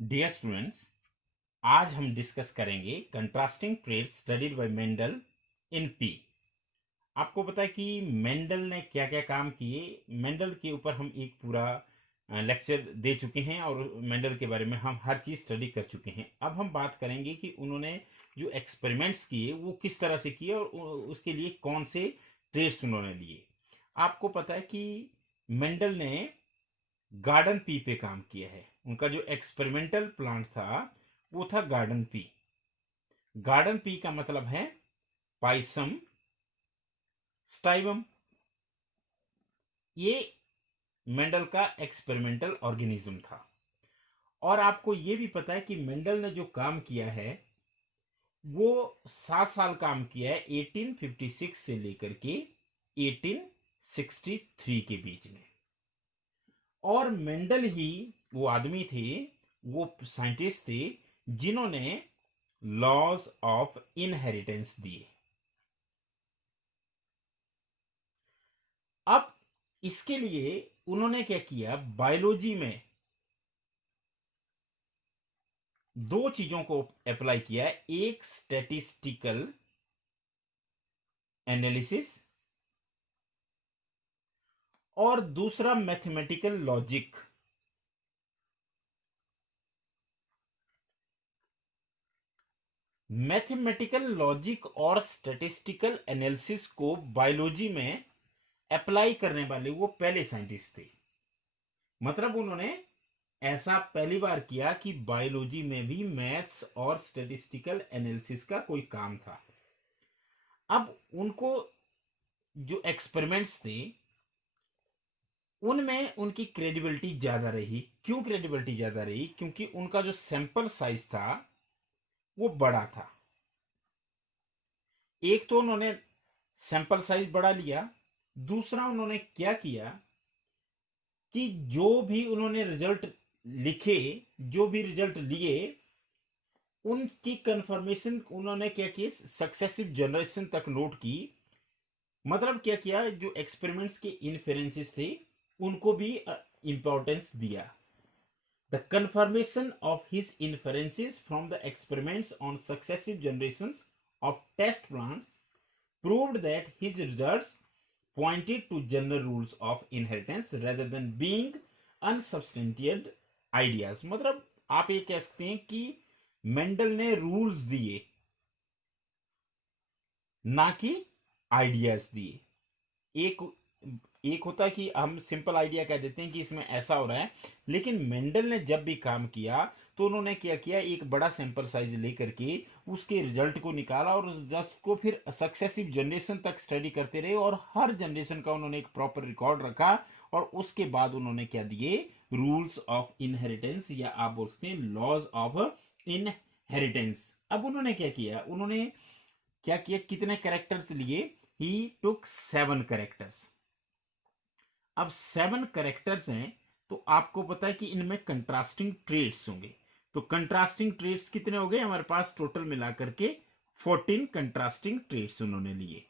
Dear students, आज हम discuss करेंगे contrasting traits studied by Mendel in pea. आपको पता है कि मेंडल ने क्या क्या काम किए। मेंडल के ऊपर हम एक पूरा लेक्चर दे चुके हैं और मेंडल के बारे में हम हर चीज़ स्टडी कर चुके हैं। अब हम बात करेंगे कि उन्होंने जो एक्सपेरिमेंट्स किए वो किस तरह से किए और उसके लिए कौन से ट्रेड्स उन्होंने लिए। आपको पता है कि मेंडल ने गार्डन पी पे काम किया है। उनका जो एक्सपेरिमेंटल प्लांट था वो था गार्डन पी। गार्डन पी का मतलब है पाइसम स्टाइवम। ये मेंडल का एक्सपेरिमेंटल ऑर्गेनिज्म था। और आपको ये भी पता है कि मेंडल ने जो काम किया है वो 7 साल काम किया है, 1856 से लेकर के 1863 के बीच में। और मेंडल ही वो आदमी थे, वो साइंटिस्ट थे जिन्होंने लॉज ऑफ इनहेरिटेंस दिए। अब इसके लिए उन्होंने क्या किया, बायोलॉजी में दो चीजों को अप्लाई किया है। एक स्टैटिस्टिकल एनालिसिस और दूसरा मैथमेटिकल लॉजिक। मैथमेटिकल लॉजिक और स्टैटिस्टिकल एनालिसिस को बायोलॉजी में अप्लाई करने वाले वो पहले साइंटिस्ट थे। मतलब उन्होंने ऐसा पहली बार किया कि बायोलॉजी में भी मैथ्स और स्टैटिस्टिकल एनालिसिस का कोई काम था। अब उनको जो एक्सपेरिमेंट्स थे उनमें उनकी क्रेडिबिलिटी ज्यादा रही। क्यों क्रेडिबिलिटी ज्यादा रही? क्योंकि उनका जो सैंपल साइज था वो बड़ा था। एक तो उन्होंने सैंपल साइज बड़ा लिया, दूसरा उन्होंने क्या किया कि जो भी उन्होंने रिजल्ट लिखे, जो भी रिजल्ट लिए, उनकी कंफर्मेशन उन्होंने क्या की, सक्सेसिव जनरेशन तक नोट की। मतलब क्या किया, जो एक्सपेरिमेंट्स के इन्फेरेंसेस थे उनको भी इंपॉर्टेंस दिया। The confirmation of his inferences from the experiments on successive generations of test plants proved that his results pointed to general rules of inheritance rather than being unsubstantiated ideas। मतलब आप ये कह सकते हैं कि मेंडल ने rules दिए, ना कि आइडियाज दिए। एक एक होता है कि हम सिंपल आइडिया कह देते हैं कि इसमें ऐसा हो रहा है, लेकिन मेंडल ने जब भी काम किया तो उन्होंने क्या किया, एक बड़ा सैंपल साइज लेकर के उसके रिजल्ट को निकाला और उस जस्ट को फिर सक्सेसिव जनरेशन तक स्टडी करते रहे और हर जनरेशन का उन्होंने एक प्रॉपर रिकॉर्ड रखा। और उसके बाद उन्होंने क्या दिए, रूल्स ऑफ इनहेरिटेंस, या आप बोल सकते हैं लॉज ऑफ इनहेरिटेंस। अब उन्होंने क्या किया, उन्होंने क्या किया, कितने कैरेक्टर्स लिए? ही टुक 7 कैरेक्टर्स। अब 7 कैरेक्टर्स हैं तो आपको पता है कि इनमें कंट्रास्टिंग ट्रेड्स होंगे। तो कंट्रास्टिंग ट्रेड्स कितने हो गए हमारे पास? टोटल मिलाकर के 14 कंट्रास्टिंग ट्रेड्स उन्होंने लिए।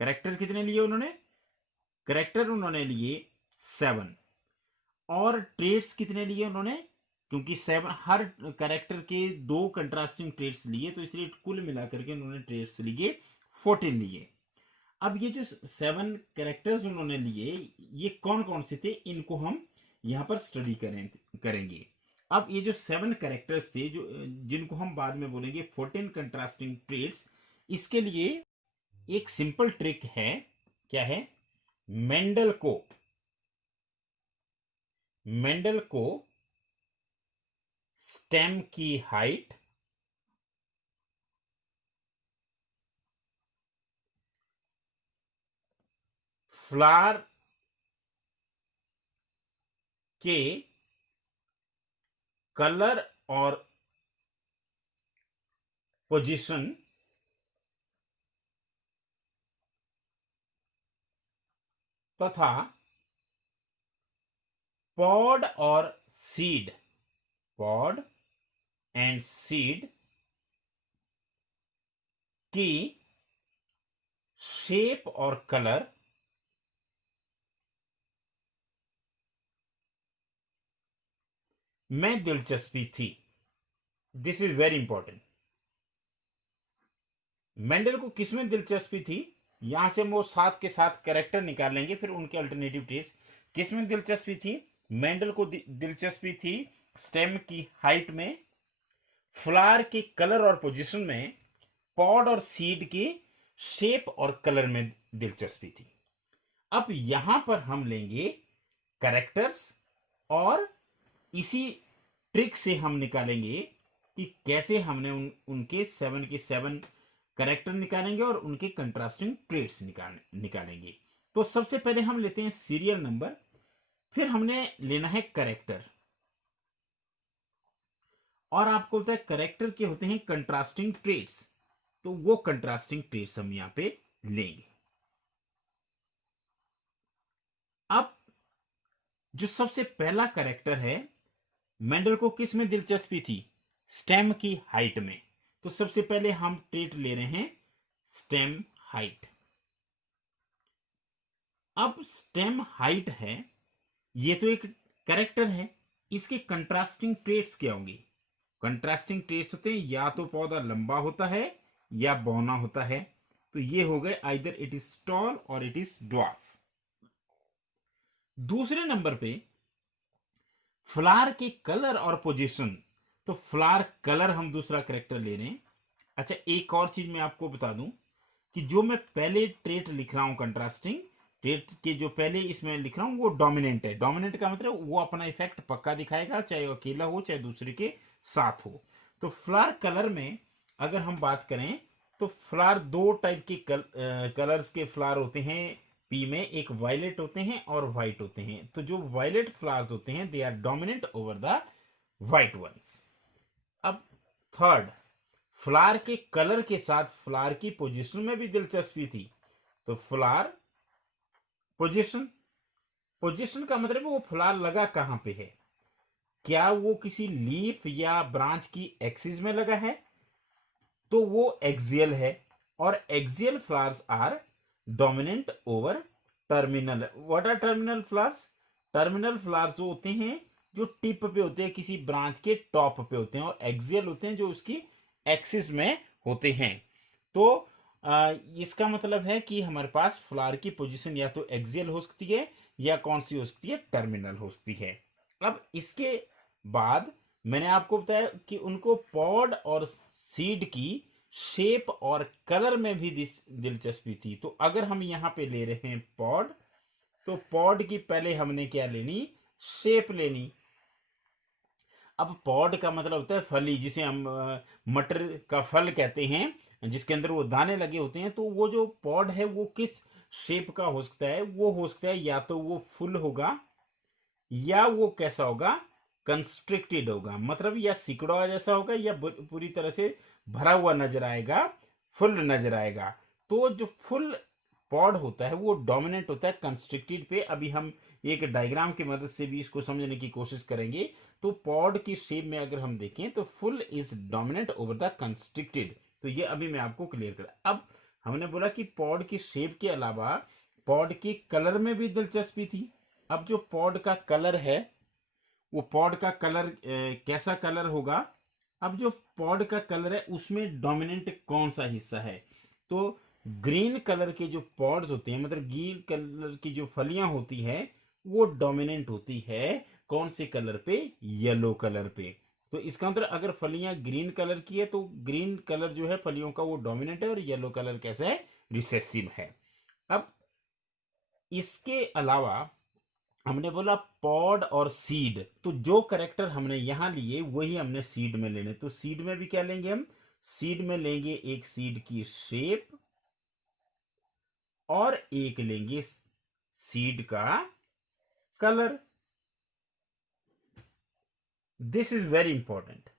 करेक्टर कितने लिए उन्होंने? करेक्टर उन्होंने लिए 7। और ट्रेड्स कितने लिए उन्होंने? क्योंकि 7, हर करेक्टर के 2 कंट्रास्टिंग ट्रेड्स लिए, तो इसलिए कुल मिलाकर के उन्होंने ट्रेड्स लिए 14 लिए। अब ये जो 7 कैरेक्टर्स उन्होंने लिए, ये कौन कौन से थे, इनको हम यहां पर स्टडी करेंगे। अब ये जो 7 कैरेक्टर्स थे, जो जिनको हम बाद में बोलेंगे 14 कंट्रास्टिंग ट्रेड्स, इसके लिए एक सिंपल ट्रिक है। क्या है? मेंडल को मेंडल को स्टेम की हाइट, फ्लावर के कलर और पोजीशन तथा पॉड और सीड, पॉड एंड सीड की शेप और कलर में दिलचस्पी थी। This is very important. Mendel को किसमें दिलचस्पी थी, यहां से हम वो साथ के साथ कैरेक्टर निकाल लेंगे, फिर उनके अल्टरनेटिव ट्रेड्स। किसमें दिलचस्पी थी, मेंडल को दिलचस्पी थी स्टेम की हाइट में, फ्लावर के कलर और पोजीशन में, पॉड और सीड की शेप और कलर में दिलचस्पी थी। अब यहां पर हम लेंगे कैरेक्टर्स और इसी ट्रिक से हम निकालेंगे कि कैसे हमने उनके 7 के 7 कैरेक्टर निकालेंगे और उनके कंट्रास्टिंग ट्रेड्स निकालेंगे। तो सबसे पहले हम लेते हैं सीरियल नंबर, फिर हमने लेना है कैरेक्टर, और आपको बोलता है कैरेक्टर के होते हैं कंट्रास्टिंग ट्रेड्स, तो वो कंट्रास्टिंग ट्रेड्स हम यहां पे लेंगे। अब जो सबसे पहला कैरेक्टर है, मेंडल को किस में दिलचस्पी थी, स्टेम की हाइट में, तो सबसे पहले हम ट्रेट ले रहे हैं स्टेम हाइट। अब स्टेम हाइट है, ये तो एक कैरेक्टर है, इसके कंट्रास्टिंग ट्रेट्स क्या होंगे, कंट्रास्टिंग ट्रेट्स होते हैं या तो पौधा लंबा होता है या बौना होता है, तो ये हो गए आइदर इट इज टॉल और इट इज ड्वार्फ। दूसरे नंबर पे फ्लावर के कलर और पोजीशन, तो फ्लावर कलर हम दूसरा कैरेक्टर ले रहे हैं। अच्छा, एक और चीज मैं आपको बता दूं कि जो मैं पहले ट्रेट लिख रहा हूं कंट्रास्टिंग ट्रेट के जो पहले इसमें लिख रहा हूं वो डोमिनेंट है। डोमिनेंट का मतलब वो अपना इफेक्ट पक्का दिखाएगा, चाहे अकेला हो चाहे दूसरे के साथ हो। तो फ्लावर कलर में अगर हम बात करें तो फ्लावर दो टाइप के कलर्स के फ्लावर होते हैं पी में, एक वायलेट होते हैं और व्हाइट होते हैं। तो जो वायलेट फ्लावर्स होते हैं they are dominant over the white ones. अब थर्ड, फ्लावर के कलर के साथ फ्लावर की पोजीशन में भी दिलचस्पी थी, तो फ्लावर पोजीशन, पोजीशन का मतलब वो फ्लावर लगा कहां पे है, क्या वो किसी लीफ या ब्रांच की एक्सिस में लगा है, तो वो एक्सियल है, और axial flowers are dominant over terminal. What are terminal flowers, terminal flowers जो होते हैं जो टिप पे होते हैं, किसी ब्रांच के टॉप पे होते हैं, और एक्सियल होते हैं जो उसकी एक्सिस में होते हैं। तो इसका मतलब है कि हमारे पास फ्लावर की पोजीशन या तो एक्सियल हो सकती है या कौन सी हो सकती है, टर्मिनल हो सकती है। अब इसके बाद मैंने आपको बताया कि उनको पॉड और सीड की शेप और कलर में भी दिलचस्पी थी। तो अगर हम यहां पे ले रहे हैं पॉड, तो पॉड की पहले हमने क्या लेनी, शेप लेनी। अब पॉड का मतलब होता है फली, जिसे हम मटर का फल कहते हैं, जिसके अंदर वो दाने लगे होते हैं। तो वो जो पॉड है वो किस शेप का हो सकता है, वो हो सकता है या तो वो फुल होगा या वो कैसा होगा, कंस्ट्रिक्टेड होगा, मतलब या सिकुड़ा जैसा होगा या पूरी तरह से भरा हुआ नजर आएगा, फुल नजर आएगा। तो जो फुल पॉड होता है वो डोमिनेंट होता है कंस्ट्रिक्टेड पे। अभी हम एक डायग्राम की मदद से भी इसको समझने की कोशिश करेंगे। तो पॉड की शेप में अगर हम देखें तो full is dominant over the constricted. तो ये अभी मैं आपको क्लियर कर, अब हमने बोला कि पॉड की शेप के अलावा पॉड की कलर में भी दिलचस्पी थी। अब जो पॉड का कलर है वो पॉड का कलर कैसा कलर होगा, अब जो पॉड का कलर है उसमें डोमिनेंट कौन सा हिस्सा है, तो ग्रीन कलर के जो पॉड्स होते हैं, मतलब ग्रीन कलर की जो फलियां होती है वो डोमिनेंट होती है कौन से कलर पे, येलो कलर पे। तो इसका मतलब अगर फलियां ग्रीन कलर की है तो ग्रीन कलर जो है फलियों का वो डोमिनेंट है, और येलो कलर कैसा है, रिसेसिव है। अब इसके अलावा हमने बोला पॉड और सीड, तो जो करेक्टर हमने यहां लिए वही हमने सीड में लेने। तो सीड में भी क्या लेंगे हम, सीड में लेंगे एक सीड की शेप और एक लेंगे सीड का colour. This is very important.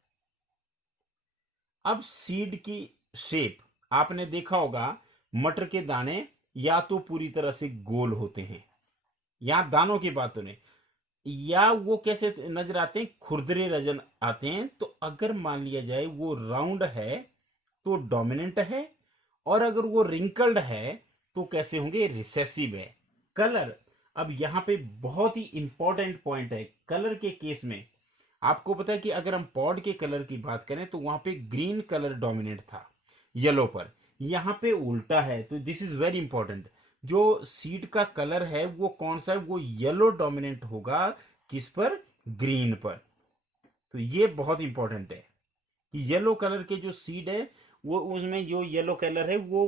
अब सीड की शेप आपने देखा होगा, मटर के दाने या तो पूरी तरह से गोल होते हैं, यहां दानों की बात तो नहीं, या वो कैसे नजर आते हैं, खुरदरे नजर आते हैं। तो अगर मान लिया जाए वो राउंड है तो डोमिनेंट है, और अगर वो रिंकल्ड है तो कैसे होंगे, रिसेसिव है। कलर, अब यहां पे बहुत ही इंपॉर्टेंट पॉइंट है कलर के केस में। आपको पता है कि अगर हम पॉड के कलर की बात करें तो वहां पे ग्रीन कलर डोमिनेट था येलो पर, यहाँ पे उल्टा है। तो दिस इज वेरी इंपॉर्टेंट। जो सीड का कलर है वो कौन सा है, वो येलो डोमिनेंट होगा किस पर, ग्रीन पर। तो ये बहुत इंपॉर्टेंट है कि येलो कलर के जो सीड है वो उसमें जो येलो कलर है वो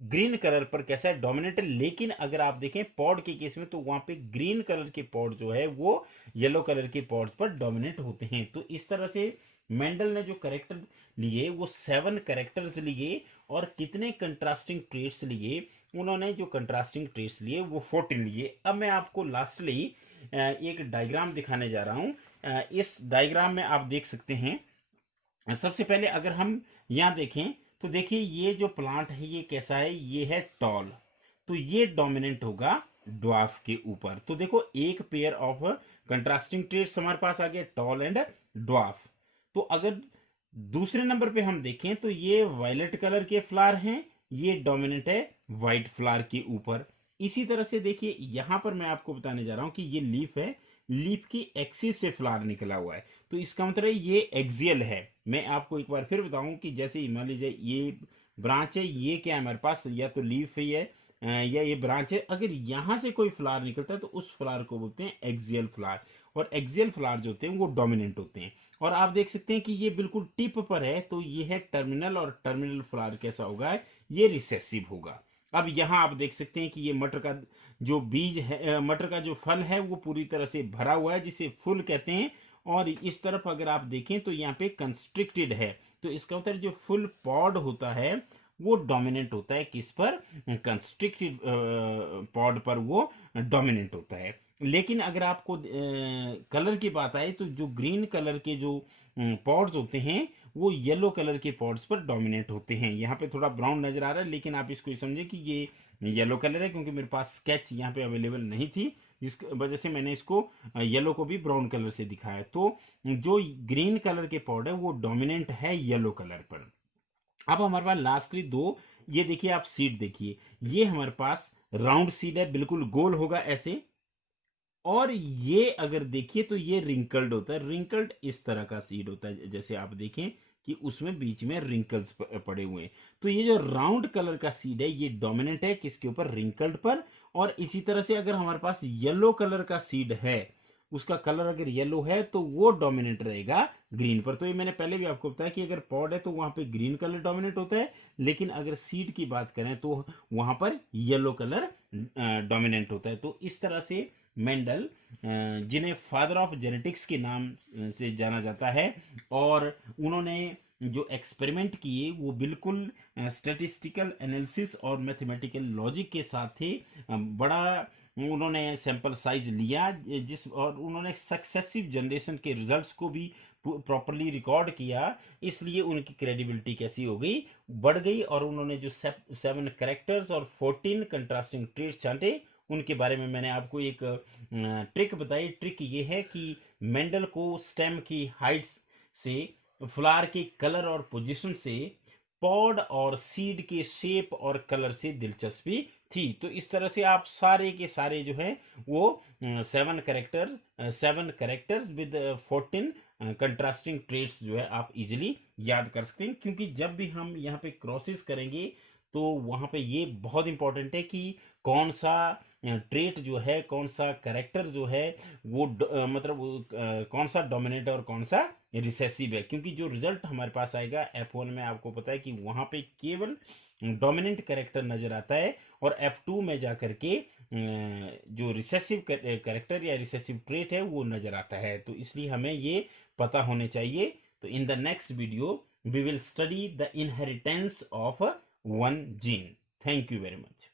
ग्रीन कलर पर कैसा है, डोमिनेट है। लेकिन अगर आप देखें पॉड के केस में तो वहां पे ग्रीन कलर के पॉड जो है वो येलो कलर के पॉड पर डोमिनेट होते हैं। तो इस तरह से मेंडल ने जो करेक्टर लिए वो 7 करेक्टर्स लिए, और कितने कंट्रास्टिंग ट्रेट्स लिए, उन्होंने जो कंट्रास्टिंग ट्रेट्स लिए वो 14 लिए। अब मैं आपको लास्टली एक डायग्राम दिखाने जा रहा हूं। इस डायग्राम में आप देख सकते हैं, सबसे पहले अगर हम यहाँ देखें तो देखिए ये जो प्लांट है ये कैसा है, ये है टॉल। तो ये डोमिनेंट होगा ड्वार्फ के ऊपर। तो देखो एक पेयर ऑफ कंट्रास्टिंग ट्रेट्स हमारे पास आ गया, टॉल एंड ड्वार्फ। तो अगर दूसरे नंबर पे हम देखें तो ये वायलेट कलर के फ्लावर हैं, ये डोमिनेंट है व्हाइट फ्लावर के ऊपर। इसी तरह से देखिए यहां पर मैं आपको बताने जा रहा हूं कि ये लीफ है, लीफ की एक्सिस से फ्लावर निकला हुआ है। तो इसका मतलब ये एक्सियल है। मैं आपको एक बार फिर बताऊं कि जैसे मान लीजिए ये ब्रांच है, ये क्या है हमारे पास, या तो लीफ ही है या ये ब्रांच है। अगर यहां से कोई फ्लावर निकलता है तो उस फ्लावर को बोलते हैं एक्सियल फ्लावर, और एक्सियल फ्लावर जो होते हैं वो डोमिनेंट होते हैं। और आप देख सकते हैं कि ये बिल्कुल टिप पर है, तो ये है टर्मिनल, और टर्मिनल फ्लावर कैसा होगा, ये रिसेसिव होगा। अब यहाँ आप देख सकते हैं कि ये मटर का जो बीज है, मटर का जो फल है वो पूरी तरह से भरा हुआ है, जिसे फुल कहते हैं। और इस तरफ अगर आप देखें तो यहाँ पे कंस्ट्रिक्टेड है। तो इसका मतलब जो फुल पॉड होता है वो डोमिनेंट होता है किस पर, कंस्ट्रिक्टेड पॉड पर वो डोमिनेंट होता है। लेकिन अगर आपको कलर की बात आए तो जो ग्रीन कलर के जो पॉड्स होते हैं वो येलो कलर के पॉड्स पर डोमिनेट होते हैं। यहाँ पे थोड़ा ब्राउन नजर आ रहा है, लेकिन आप इसको समझे कि ये येलो कलर है, क्योंकि मेरे पास स्केच यहाँ पे अवेलेबल नहीं थी, जिस वजह से मैंने इसको येलो को भी ब्राउन कलर से दिखाया। तो जो ग्रीन कलर के पॉड है वो डोमिनेंट है येलो कलर पर। अब हमारे पास लास्टली दो, ये देखिए आप सीड देखिए, ये हमारे पास राउंड सीड है, बिल्कुल गोल होगा ऐसे। और ये अगर देखिए तो ये रिंकल्ड होता है, रिंकल्ड इस तरह का सीड होता है, जैसे आप देखें कि उसमें बीच में रिंकल्स पड़े हुए हैं। तो ये जो राउंड कलर का सीड है ये डोमिनेंट है किसके ऊपर, रिंकल्ड पर। और इसी तरह से अगर हमारे पास येलो कलर का सीड है, उसका कलर अगर येलो है तो वो डोमिनेंट रहेगा ग्रीन पर। तो ये मैंने पहले भी आपको बताया कि अगर पॉड है तो वहां पे ग्रीन कलर डोमिनेट होता है, लेकिन अगर सीड की बात करें तो वहां पर येलो कलर डोमिनेंट होता है। तो इस तरह से मेंडल, जिन्हें फादर ऑफ जेनेटिक्स के नाम से जाना जाता है, और उन्होंने जो एक्सपेरिमेंट किए वो बिल्कुल स्टैटिस्टिकल एनालिसिस और मैथमेटिकल लॉजिक के साथ थे। बड़ा उन्होंने सैंपल साइज लिया, जिस और उन्होंने सक्सेसिव जनरेशन के रिजल्ट्स को भी प्रॉपरली रिकॉर्ड किया। इसलिए उनकी क्रेडिबिलिटी कैसी हो गई, बढ़ गई। और उन्होंने जो 7 करेक्टर्स और 14 कंट्रास्टिंग ट्रेट्स छांटे, उनके बारे में मैंने आपको एक ट्रिक बताई। ट्रिक ये है कि मेंडल को स्टेम की हाइट से, फ्लावर के कलर और पोजीशन से, पॉड और सीड के शेप और कलर से दिलचस्पी थी। तो इस तरह से आप सारे के सारे जो है वो 7 करेक्टर्स विद 14 कंट्रास्टिंग ट्रेट्स जो है आप इजीली याद कर सकते हैं। क्योंकि जब भी हम यहाँ पे क्रॉसेस करेंगे तो वहाँ पे ये बहुत इंपॉर्टेंट है कि कौन सा ट्रेट जो है, कौन सा करेक्टर जो है वो कौन सा डोमिनेंट है और कौन सा रिसेसिव है। क्योंकि जो रिजल्ट हमारे पास आएगा F1 में, आपको पता है कि वहाँ पे केवल डोमिनेंट करेक्टर नजर आता है, और F2 में जाकर के जो रिसेसिव करेक्टर या रिसेसिव ट्रेट है वो नजर आता है। तो इसलिए हमें ये पता होने चाहिए। तो in the next video we will study the inheritance of one gene. Thank you very much.